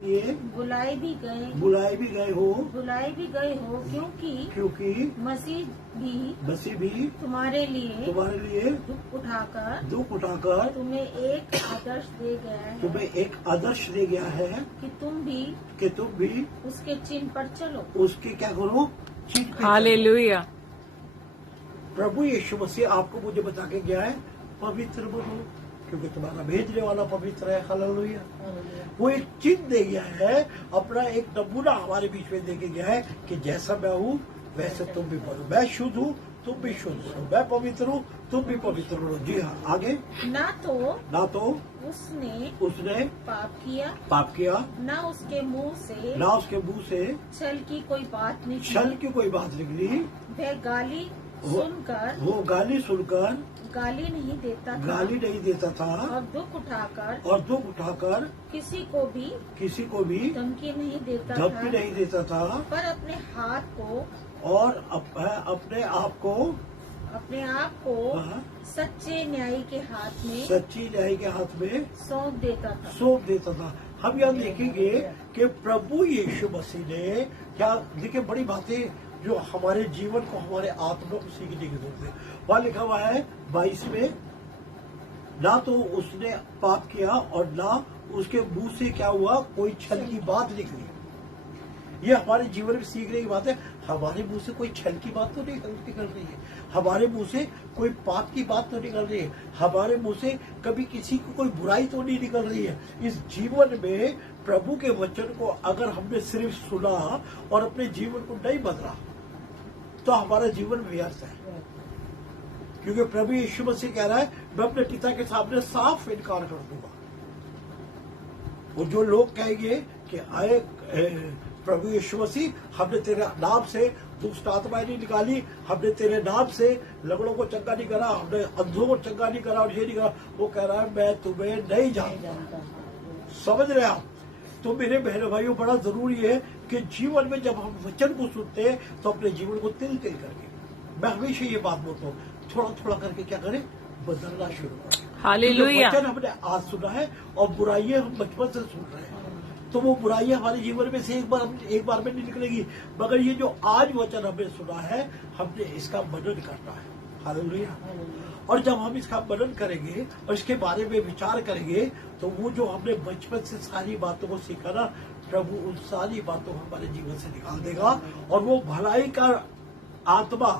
ये बुलाए भी गए बुलाए भी गए हो क्योंकि मसीह भी तुम्हारे लिए दुख उठाकर तुम्हें एक आदर्श दे गया है कि तुम भी उसके चिन्ह पर चलो। उसके क्या करो? चिन्ह पे हालेलुया। चलो। प्रभु यीशु मसीह आपको मुझे बता के गया है पवित्र बनो, क्योंकि तुम्हारा भेजने वाला पवित्र है। हालेलुया। वो एक चिन्ह दे गया है, अपना एक नमूना हमारे बीच में दे के गया है कि जैसा मैं हूँ वैसे तुम भी बनो। मैं शुद्ध हूँ, तुम भी शुद्ध हो। मैं पवित्र हूँ, तुम भी पवित्र हो। जी हाँ, आगे। ना तो उसने पाप किया, ना उसके मुंह से छल की कोई बात निकली। वह वो गाली सुनकर गाली नहीं देता था और दुख उठाकर किसी को भी धमकी नहीं देता था, पर अपने हाथ को और अपने आप को सच्चे न्यायी के हाथ में सौंप देता था। हम यहाँ देखेंगे कि प्रभु यीशु मसीह ने क्या देखिए बड़ी बातें जो हमारे जीवन को, हमारे आत्मा को सीखने की जरूरत है। वहाँ लिखा हुआ है 22 में, ना तो उसने पाप किया और ना उसके मुंह से क्या हुआ, कोई छल की बात निकली। ये हमारे जीवन में सीखने की बात है। हमारे मुंह से कोई छल की बात तो नहीं निकल रही है, हमारे मुंह से कोई पाप की बात तो निकल रही है, हमारे मुंह से कभी किसी को कोई बुराई तो नहीं निकल रही है। इस जीवन में प्रभु के वचन को अगर हमने सिर्फ सुना और अपने जीवन को नहीं बदला तो हमारा जीवन व्यर्थ है। क्योंकि प्रभु यीशु मसीह कह रहा है, मैं अपने पिता के सामने साफ इनकार कर दूंगा। और जो लोग कहेंगे कि आए प्रभु यीशु मसीह, हमने तेरे नाम से दुष्ट आत्माएं नहीं निकाली, हमने तेरे नाम से लंगड़ों को चंगा नहीं करा, हमने अंधों को चंगा नहीं करा और ये नहीं करा, वो कह रहा है मैं तुम्हें नहीं जानता। समझ रहे आप? तो मेरे बहन भाइयों, बड़ा जरूरी है कि जीवन में जब हम वचन को सुनते हैं तो अपने जीवन को तिल तिल करके, मैं हमेशा ये बात बोलता हूँ, थोड़ा थोड़ा करके क्या करें, बदलना शुरू करें। हालेलुया। वचन हमने आज सुना है और बुराइयां हम बचपन से सुन रहे हैं, तो वो बुराइयां हमारे जीवन में से एक बार में नहीं निकलेगी। मगर ये जो आज वचन हमने सुना है, हमने इसका मनन करना है। हालेलुया। और जब हम इसका मनन करेंगे और इसके बारे में विचार करेंगे तो वो जो हमने बचपन से सारी बातों को सीखा ना, प्रभु उन सारी बातों को हमारे जीवन से निकाल देगा और वो भलाई का आत्मा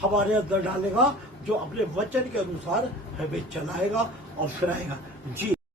हमारे अंदर डालेगा, जो अपने वचन के अनुसार हमें चलाएगा और फिराएगा। जी।